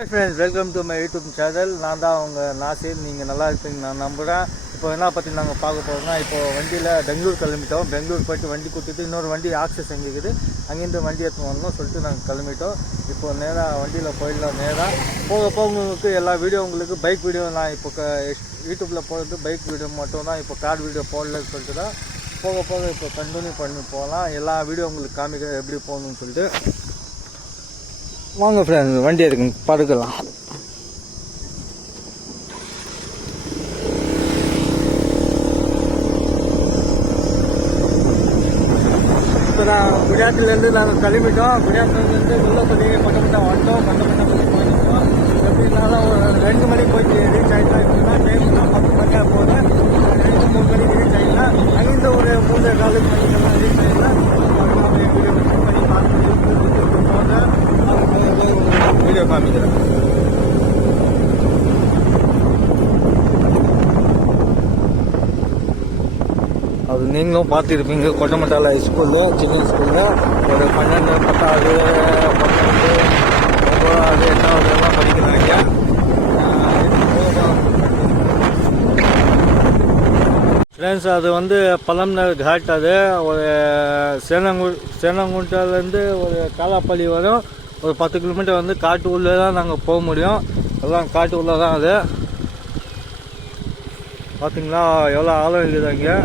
Hi friends, welcome to my YouTube channel. நான் தான் உங்கள் நாசிர். நீங்கள் நல்லா இருப்பீங்க நான் நம்புகிறேன். இப்போ என்ன பற்றி நாங்கள் பார்க்க போகிறோம்னா, இப்போ வண்டியில் பெங்களூர் கிளம்பிட்டோம். பெங்களூர் போய்ட்டு வண்டி கொடுத்துட்டு இன்னொரு வண்டி ஆக்சஸ் எங்கிருக்குது, அங்கேருந்து வண்டி எடுத்து வரணும் சொல்லிட்டு நாங்கள் கிளம்பிட்டோம். இப்போ நேராக வண்டியில் போயிடலாம். நேராக போக உங்களுக்கு எல்லா வீடியோ உங்களுக்கு பைக் வீடியோ நான் இப்போ யூடியூப்பில் போகிறது பைக் வீடியோ மட்டும் தான். இப்போ கார் வீடியோ போடலன்னு சொல்லிட்டு தான் போக இப்போ கண்டினியூ பண்ணி போகலாம். எல்லா வீடியோ உங்களுக்கு காமிக்க எப்படி போகணும்னு சொல்லிட்டு வாங்க ஃப்ரெண்ட்ஸ், வண்டி எடுக்க படுக்கலாம். இப்போ நான் குஜராத்லேருந்து நாங்கள் கிளம்பிட்டோம். குஜராத்லேருந்து வெள்ளப்பள்ளி மொத்தம் வந்துட்டோம். மொத்தம் போயிருக்கோம். எப்படினாலும் ஒரு 2 மணிக்கு போயிட்டு ரீச் ஆகிட்டோம். இப்போனா டைம் தான் 10 மணியாக போகுது. 2-3 மணிக்கு ரீச் ஆகிடலாம். அங்கேருந்து ஒரு 3-4 மணிக்கெல்லாம் ரீச் ஆகிடலாம். வீடியோ பண்ணி பார்த்து வீடியோ காமிக்கிறேன். அது நீங்களும் பார்த்துருப்பீங்க. கொட்டமட்டால ஸ்கூலு, சின்ன ஸ்கூலில் ஒரு 12, 10, 12, 9, 8 எல்லாம் படிக்கிறாங்க. ஃப்ரெண்ட்ஸ், அது வந்து பழம்நர் காட். அது ஒரு சேனங்குண்டாலேருந்து ஒரு காலாப்பள்ளி வரும். ஒரு 10 கிலோமீட்டர் வந்து காட்டு உள்ளே தான் நாங்கள் போக முடியும். எல்லாம் காட்டு உள்ளே தான். அது பார்த்தீங்களா எவ்வளோ ஆழம் இருக்குது அங்கே.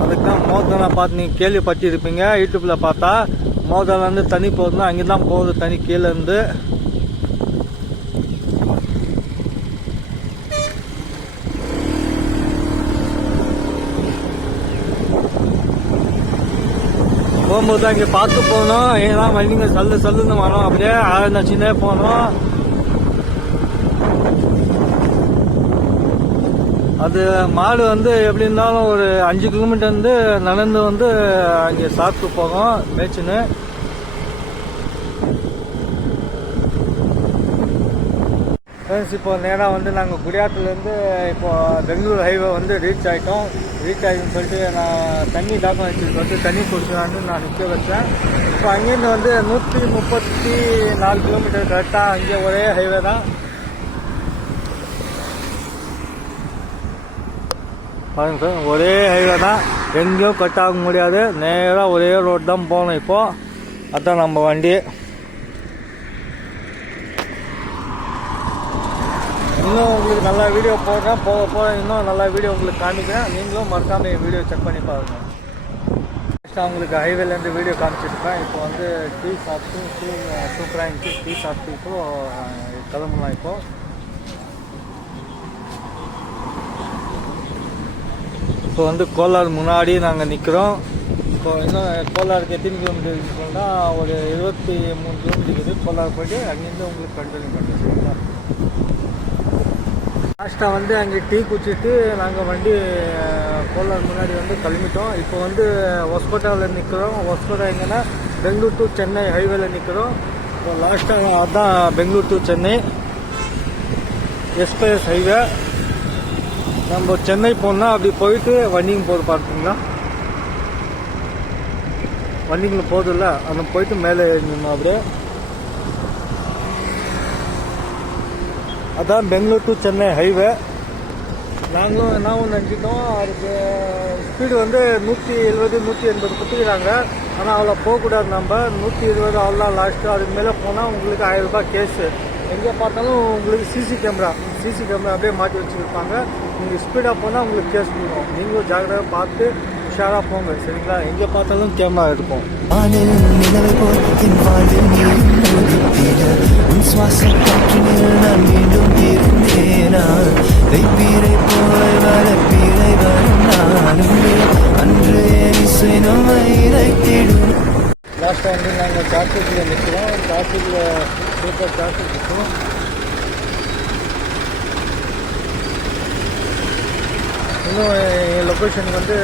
அதுக்கு தான் மோதலை பார்த்து நீங்கள் கேள்விப்பட்டிருப்பீங்க. யூடியூப்பில் பார்த்தா மோதலேருந்து தண்ணி போகுதுன்னா அங்கே தான் போகுது தண்ணி கீழேருந்து. போகும்போது அங்கே பார்த்து போகணும். ஏன்னா வண்டிங்க சல்லுன்னு வரும். அப்படியே ஆரம்பிச்சுனே போகணும். அது மாடு வந்து எப்படி இருந்தாலும் ஒரு 5 கிலோமீட்டர் வந்து நடந்து வந்து அங்கே சாப்பிட்டு போகும் மேய்ச்சின்னு. ஃப்ரெண்ட்ஸ், இப்போ நேராக வந்து நாங்கள் குஜராத்லேருந்து இப்போ பெங்களூர் ஹைவே வந்து ரீச் ஆகிட்டோம். ரீச் ஆகிடுன்னு சொல்லிட்டு நான் தண்ணி தாக்கம் வச்சுட்டு வந்து தண்ணி குடிச்சலான்னு நான் நிற்க வச்சேன். இப்போ அங்கேருந்து வந்து 134 கிலோமீட்டர் கரெக்டாக. அங்கே ஒரே ஹைவே தான். பாருங்க சார், ஒரே ஹைவே தான். எங்கேயும் கட் ஆக முடியாது. நேராக ஒரே ரோடு தான் போகணும். இப்போது அதுதான் நம்ம வண்டி. இன்னும் உங்களுக்கு நல்லா வீடியோ போடுறேன். போக இன்னும் நல்லா வீடியோ உங்களுக்கு காமிக்கிறேன். நீங்களும் மறக்காமல் என் வீடியோ செக் பண்ணி பாருங்கள். ஃபஸ்ட்டு அவங்களுக்கு ஹைவேலேருந்து வீடியோ காமிச்சிருப்பேன். இப்போ வந்து டீ சாப்பிட்டு சூப்பராக இருந்துச்சு. டீ சாப்பிட்டு இப்போது கிளம்பலாம். இப்போ வந்து கோலார் முன்னாடி நாங்கள் நிற்கிறோம். இப்போ இன்னும் கோலாருக்கு எத்தனை கிலோமீட்டர் இருக்குன்னா ஒரு 23 கிலோமீட்டர் இருக்குது. கோலார் போய்ட்டு அங்கேருந்து உங்களுக்கு கண்டினியூ பண்ணுறோம். லாஸ்ட்டாக வந்து அங்கே டீ குடிச்சிட்டு நாங்கள் வண்டி கோலார் முன்னாடி வந்து கிளம்பிட்டோம். இப்போ வந்து ஒஸ்கோட்டாவில் நிற்கிறோம். ஒஸ்கோட்டா எங்கன்னா பெங்களூர் டு சென்னை ஹைவேல நிற்கிறோம். இப்போ லாஸ்ட்டாக அதுதான் Bangalore to Chennai express highway. நம்ம சென்னை போனால் அப்படி போயிட்டு வண்டிங்க போது பார்த்தீங்களா, வண்டிங்களை போதில்ல, அந்த போயிட்டு மேலே ஏறினோம். அப்படியே அதான் பெங்களூர் டு சென்னை ஹைவே. நாங்களும் என்ன நினச்சிட்டோம், அதுக்கு ஸ்பீடு வந்து 170, 180 கொடுத்துக்கிறாங்க. ஆனால் அவ்வளோ போகக்கூடாது. நம்ம 120 அவ்வளோதான் லாஸ்ட்டு. அதுக்கு மேலே போனால் உங்களுக்கு 1000 ரூபாய் கேஸு. எங்கே பார்த்தாலும் உங்களுக்கு சிசி கேமரா அப்படியே மாட்டி வச்சுருப்பாங்க. நீங்கள் ஸ்பீடாக போனால் உங்களுக்கு கேஸ் கொடுக்கும். நீங்களும் ஜாக்கிரதையாக பார்த்து உஷாராக போங்க, சரிங்களா? எங்கே பார்த்தாலும் கேமரா இருக்கும். லாஸ்ட்டாக வந்து நாங்கள் டிராஃபிக்கில் நிற்கிறோம். டிராஃபிக்கில் சூப்பர் டிராஃபிக் இருக்கும். இன்னும் என் லொக்கேஷனுக்கு வந்து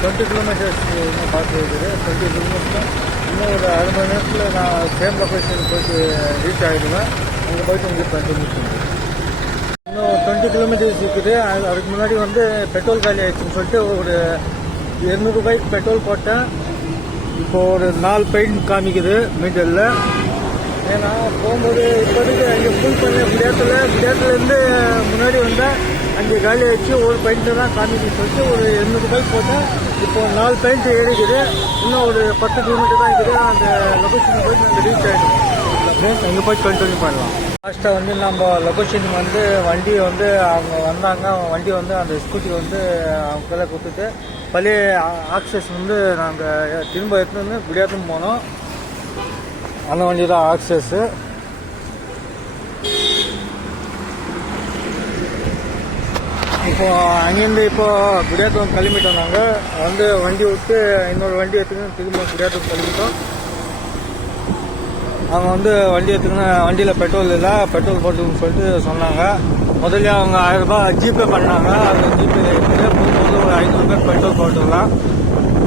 20 கிலோமீட்டர்ஸ் இன்னும் பார்த்து இருக்குது. 20 கிலோமீட்டர் இன்னும் ஒரு 1/2 மணி நேரத்தில் நான் சேம் லொக்கேஷனுக்கு போய்ட்டு ரீச் ஆகிடுவேன். அங்கே போய்ட்டு உங்களுக்கு கண்டினியூ பண்ணுறேன். இன்னும் 20 கிலோமீட்டர்ஸ் இருக்குது. அதுக்கு முன்னாடி வந்து பெட்ரோல் காலி ஆகிடுச்சுன்னு சொல்லிட்டு ஒரு 200 ரூபாய்க்கு பெட்ரோல் போட்டேன். இப்போ ஒரு 4 பெயிண்ட் காமிக்குது மீட்டரில். ஏன்னா போகும்போது இப்போதைக்கு அங்கே ஃபுல் பண்ண குடியாத்துலேருந்து முன்னாடி வந்தால் அங்கே காலி ஆகிடுச்சு. ஒரு பெயிண்ட்டு தான் காமிக்குன்னு சொல்லிட்டு ஒரு 800 பைக் போட்டேன். இப்போ 4 பெயிண்ட் ஏறிக்குது. இன்னும் ஒரு 10 கிலோமீட்டர் தான் இருக்குது. அந்த லொக்கேஷன் போய்ட்டு நாங்கள் ரீச் ஆகிடும். அங்கே போய் கண்டினியூ பண்ணலாம். லாஸ்ட்டாக வந்து நம்ம லொக்கேஷனுக்கு வந்து வண்டி வந்து அவங்க வந்தாங்க. வண்டி வந்து அந்த ஸ்கூட்டி வந்து அவங்க கையில் கொடுத்துட்டு பழைய ஆக்சஸ் வந்து நாங்கள் திரும்ப எடுத்துன்னு வந்து குடியாத்தும் போனோம். அந்த வண்டி தான் ஆக்சஸ்ஸு. இப்போ அங்கேருந்து இப்போ குடியாத்தம் கிளம்பிட்டோம். நாங்கள் வந்து வண்டி விட்டு இன்னொரு வண்டி எடுத்துக்கின்னு திரும்ப குடியாத்தம் கிளம்பிட்டோம். அவங்க வந்து வண்டி எடுத்துக்கின்னு வண்டியில் பெட்ரோல் இல்லை, பெட்ரோல் போட்டுன்னு சொல்லிட்டு சொன்னாங்க. முதல்ல அவங்க 1000 ரூபாய் ஜிபே பண்ணாங்க. அந்த ஜிபே போகும்போது ஒரு 500 பேர் பெட்ரோல் போட்டுக்கலாம்.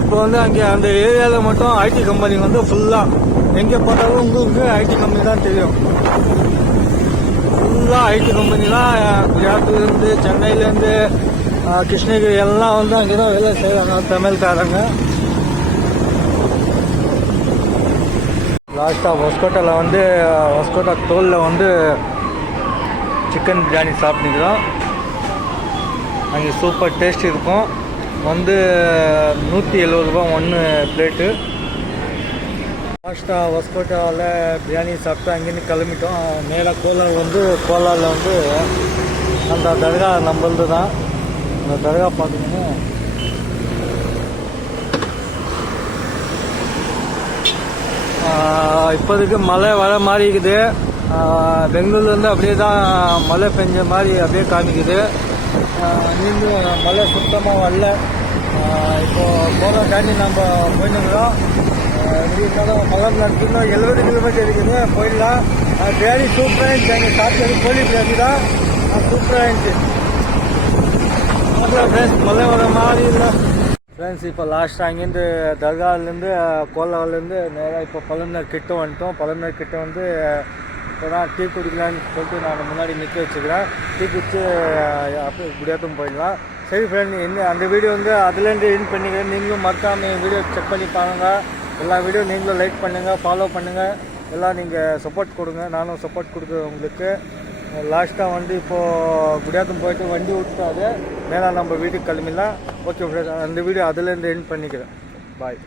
இப்போ வந்து அங்கே அந்த ஏரியாவில் மட்டும் ஐடி கம்பெனி வந்து ஃபுல்லாக எங்கே போட்டாலும் உங்களுக்கு ஐடி கம்பெனி தான் தெரியும். ஃபுல்லாக ஐடி கம்பெனி தான். குஜராத்லேருந்து, சென்னையிலேருந்து, கிருஷ்ணகிரி எல்லாம் வந்து அங்கே தான் வேலை செய்வாங்க தமிழ்காரங்க. லாஸ்ட்டாக ஹொஸ்கோட்டாவில் வந்து ஹொஸ்கோட்டா தோலில் வந்து சிக்கன் பிரியாணி சாப்பிட்டுக்கிறோம். அங்கே சூப்பர் டேஸ்ட் இருக்கும். வந்து 170 ரூபா 1 பிளேட்டு. லாஸ்ட்டாக ஹொஸ்கோட்டாவில் பிரியாணி சாப்பிட்டு அங்கேருந்து கிளம்பிட்டோம். நேராக கோலார் வந்து கோலாரில் வந்து அந்த தர்கா நம்மளது தான். அந்த தர்கா பார்த்தீங்கன்னா இப்போதைக்கு மழை வர மாதிரி இருக்குது. பெங்களூர்லேருந்து அப்படியே தான் மழை பெஞ்ச மாதிரி அப்படியே காமிக்குது. நீங்களும் மழை சுத்தமாக வரல. இப்போது போகிற தாண்டி நம்ம போயிட்டுருக்கிறோம். எப்படி இருந்தாலும் மழை நடத்தினா 70 கிலோமீட்டர் இருக்குது. போயிடலாம். பிரியாணி சூப்பராக இருந்துச்சு. அங்கே சாப்பிட்டது கோழி பிரியாணி தான் சூப்பராக இருந்துச்சு. ஃப்ரெண்ட்ஸ் மழை வர மாதிரி இல்லை ஃப்ரெண்ட்ஸ். இப்போ லாஸ்ட்டாக அங்கேருந்து தர்காவிலேருந்து கோலாவிலேருந்து நேராக இப்போ பழமர் கிட்ட வந்துட்டோம். பழமர் கிட்ட வந்து இப்போ தான் டீ குடிக்கலான்னு சொல்லிட்டு நான் முன்னாடி நிற்க வச்சுக்கிறேன். டீ குடிச்சு அப்படியே குடியாத்தம் போயிடலாம். சரி ஃப்ரெண்ட், அந்த வீடியோ வந்து அதுலேருந்து எண்ட் பண்ணிக்கிறேன். நீங்களும் மறக்காமல் வீடியோ செக் பண்ணி பாருங்கள். எல்லா வீடியோ நீங்களும் லைக் பண்ணுங்கள், ஃபாலோ பண்ணுங்கள். எல்லாம் நீங்கள் சப்போர்ட் கொடுங்க. நானும் சப்போர்ட் கொடுக்குறேன் உங்களுக்கு. லாஸ்ட்டாக வந்து இப்போது குடியாத்தம் போயிட்டு வண்டி விட்டாது மேலே நம்ம வீட்டுக்கு கிளம்பிடலாம். ஓகே ஃப்ரெண்ட்ஸ், அந்த வீடியோ அதுலேருந்து எண்ட் பண்ணிக்கிறேன். பாய்.